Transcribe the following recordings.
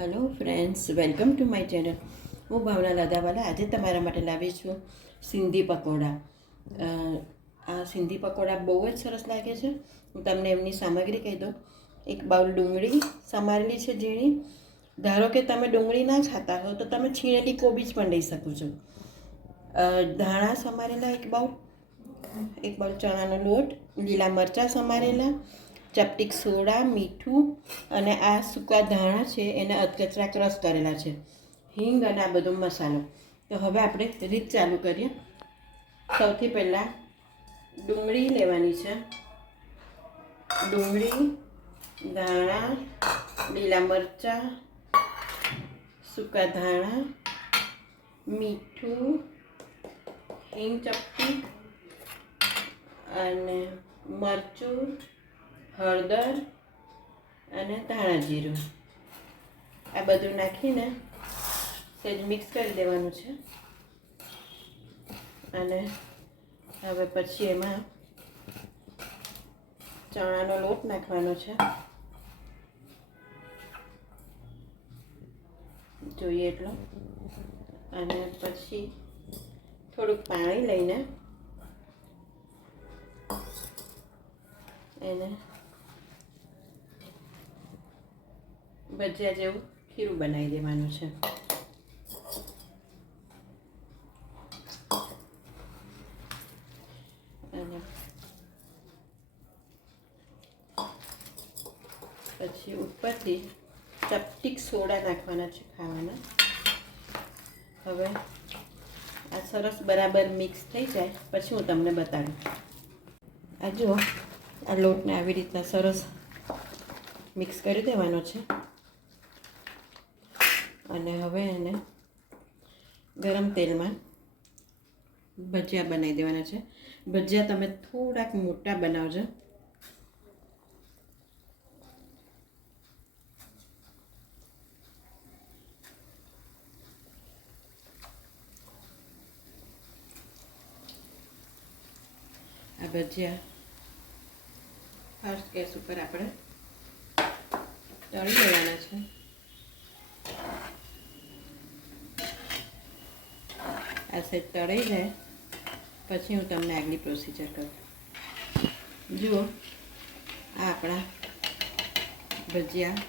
Hello friends, welcome to my channel. હું ભાવના લાદાવાલા આજે તમારા માટે લાવી છું સિંધી પકોડા. આ સિંધી પકોડા બહુ જ સરસ લાગે છે. હું તમને એમની સામગ્રી કહી દઉં. એક બાઉલ ડુંગળી સમારેલી છે ઝીણી. ધારો કે તમે ડુંગળી ના ખાતા હો તો તમે છીણેલી કોબીજ પણ લઈ શકો છો. ધાણા સમારેલા એક બાઉલ ચણાનો લોટ, લીલા મરચાં સમારેલા, ચપટીક સોડા, મીઠું અને આ સૂકા ધાણા છે એને અધકચરા ક્રશ કરેલા છે, હિંગ અને આ બધો મસાલો. તો હવે આપણે રીત ચાલુ કરીએ. સૌથી પહેલાં ડુંગળી લેવાની છે. ડુંગળી, ધાણા, લીલા મરચાં, સૂકા ધાણા, મીઠું, હિંગ ચપટી અને મરચું, હળદર અને ધાણા જીરું, આ બધું નાખીને સહેજ મિક્સ કરી દેવાનું છે. અને હવે પછી એમાં ચણાનો લોટ નાખવાનો છે, જોઈએ એટલો. અને પછી થોડુંક પાણી લઈને એને ભજીયા જેવું ખીરું બનાવી દેવાનું છે. અને પછી ઉપરથી ચપટીક સોડા નાખવાના છે ખાવાના. હવે આ સરસ બરાબર મિક્સ થઈ જાય પછી હું તમને બતાડું. આ જુઓ, આ લોટને આવી રીતના સરસ મિક્સ કરી દેવાનો છે. અને હવે એને ગરમ તેલમાં ભજીયા બનાવી દેવાના છે. ભજીયા તમે થોડાક મોટા બનાવજો. આ ભજીયા ફાસ્ટ ગેસ ઉપર આપણે તળી દેવાના છે. આ સહેજ તળાઈ જાય પછી હું તમને આગલી પ્રોસિજર કરું. જુઓ, આ આપણા ભજીયા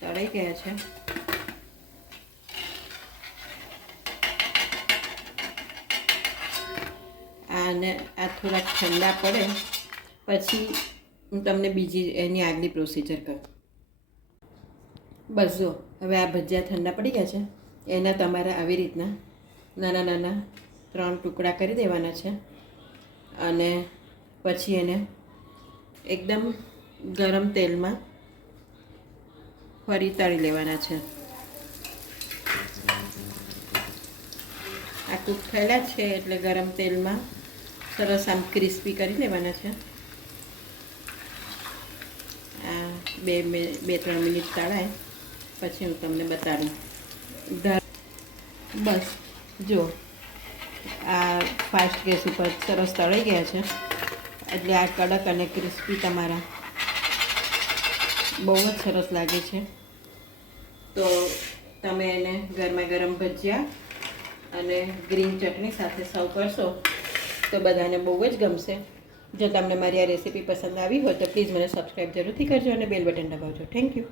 તળાઈ ગયા છે. અને આ થોડાક ઠંડા પડે પછી હું તમને બીજી એની આગલી પ્રોસિજર કરું. બસ જો, હવે આ ભજીયા ઠંડા પડી ગયા છે. એના તમારે આવી રીતના નાના નાના 3 ટુકડા કરી દેવાના છે. અને પછી એને એકદમ ગરમ તેલમાં ફરી તળી લેવાના છે. આ કૂક થયેલા છે એટલે ગરમ તેલમાં સરસ આમ ક્રિસ્પી કરી લેવાના છે. આ 2-3 મિનિટ તળાય પછી હું તમને બતાડું. બસ જો, આ ફાસ્ટ ગેસ ઉપર સરસ તળાઈ ગયા છે. એટલે આ કડક અને ક્રિસ્પી તમારા બહુ જ સરસ લાગે છે. તો તમે એને ગરમા ગરમ ભજીયા અને ગ્રીન ચટણી સાથે સર્વ કરશો તો બધાને બહુ જ ગમશે. જો તમને મારી આ રેસીપી પસંદ આવી હોય તો પ્લીઝ મને સબસ્ક્રાઈબ જરૂરથી કરજો અને બેલ બટન દબાવજો. Thank you.